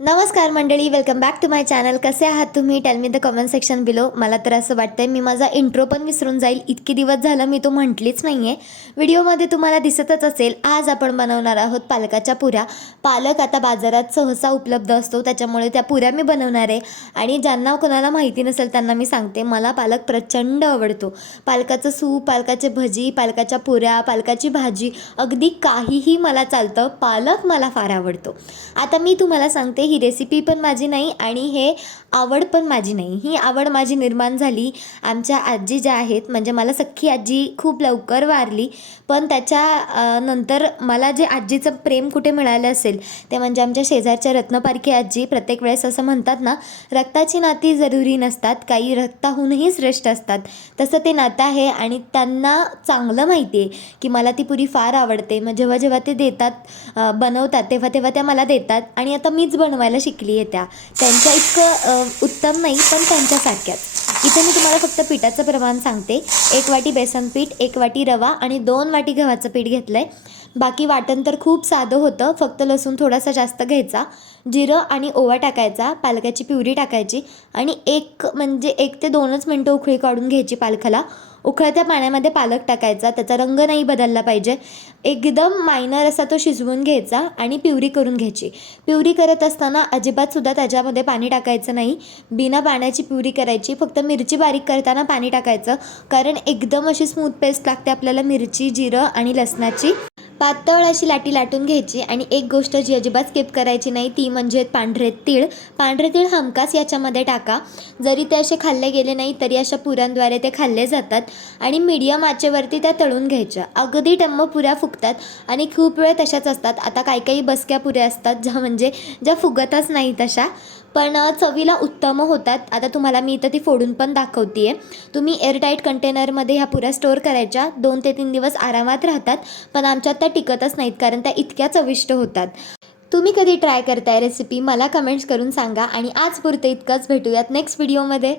नमस्कार मंडळी, welcome back to my channel. कसे आहात तुम्ही? Tell me the comment section below. मला तर असं वाटतंय मी माझा इंट्रो पण विसरून जाईल, इतके दिवस झालं मी तो म्हटलीच नाही आहे. व्हिडिओमध्ये तुम्हाला दिसतच असेल, आज आपण बनवणार आहोत पालकाच्या पुऱ्या. पालक आता बाजारात सहसा उपलब्ध असतो, त्याच्यामुळे त्या पुऱ्या मी बनवणार आहे. आणि ज्यांना कोणाला माहिती नसेल त्यांना मी सांगते, मला पालक प्रचंड आवडतो. पालकाचं सूप, पालकाचे भजी, पालकाच्या पुऱ्या, पालकाची भाजी, अगदी काहीही मला चालतं. पालक मला फार आवडतो. आता मी तुम्हाला सांगते, ही रेसिपी पण माझी नाही आणि हे आवड पण माझी नाही. ही आवड माझी निर्माण झाली आमच्या आजी ज्या आहेत, म्हणजे मला सख्खी आजी खूप लवकर वारली, पण त्याच्या नंतर मला जे आजीचं प्रेम कुठे मिळालं असेल ते म्हणजे आमच्या शेजारच्या रत्नपारखी आजी. प्रत्येक वेळेस असं म्हणतात ना, रक्ताची नाती जरुरी नसतात, काही रक्ताहूनही श्रेष्ठ असतात. तसं ते नातं आहे आणि त्यांना चांगलं माहिती आहे की मला ती पुरी फार आवडते. मग जेव्हा जेव्हा ते देतात, बनवतात, तेव्हा तेव्हा त्या मला देतात आणि आता मीच बनवायला शिकली आहे. त्यांच्या इतकं उत्तम नाही, पण त्यांच्यासारख्याच. इथे मी तुम्हाला फक्त पिठाचं प्रमाण सांगते. 1 वाटी बेसन पीठ, 1 वाटी रवा आणि 2 वाटी गव्हाचं पीठ घेतलं आहे. बाकी वाटण तर खूप साधं होतं, फक्त लसूण थोडासा जास्त घ्यायचा, जिरं आणि ओवा टाकायचा, पालकाची प्युरी टाकायची आणि 1 ते 2च मिनटं उकळी काढून घ्यायची पालकाला. उकळत्या पाण्यामध्ये पालक टाकायचा, त्याचा रंग नाही बदलला पाहिजे. एकदम मायनर असा तो शिजवून घ्यायचा आणि प्युरी करून घ्यायची. प्युरी करत असताना अजिबातसुद्धा त्याच्यामध्ये पाणी टाकायचं नाही. बिना पाण्याची प्युरी करायची. फक्त मिरची बारीक करताना पाणी टाकायचं, कारण एकदम अशी स्मूथ पेस्ट लागते आपल्याला मिरची, जिरं आणि लसणाची. पातळ अशी लाटी लाटून घ्यायची. आणि एक गोष्ट जी अजिबात स्किप करायची नाही ती म्हणजे पांढरे तीळ. पांढरे तीळ हमखास याच्यामध्ये टाका. जरी ते असे खाल्ले गेले नाही तरी अशा पुऱ्यांद्वारे ते खाल्ले जातात. आणि मीडियम आचेवरती त्या तळून घ्यायच्या. अगदी टम्म पुऱ्या फुगतात आणि खूप वेळ तशाच असतात. आता काही बसक्या पुऱ्या असतात ज्या फुगतच नाही तशा, पण चवीला उत्तम होतात. आता तुम्हाला मी इथं ती फोडून पण दाखवते आहे. तुम्ही एअरटाईट कंटेनरमध्ये ह्या पुऱ्या स्टोअर करायच्या. 2 ते 3 दिवस आरामात राहतात, पण आमच्यात त्या टिकतच नाहीत कारण त्या इतक्या चविष्ट होतात. तुम्ही कधी ट्राय करताय रेसिपी? मला कमेंट्स करून सांगा. आणि आजपुरतं इतकंच. भेटूयात नेक्स्ट व्हिडिओमध्ये.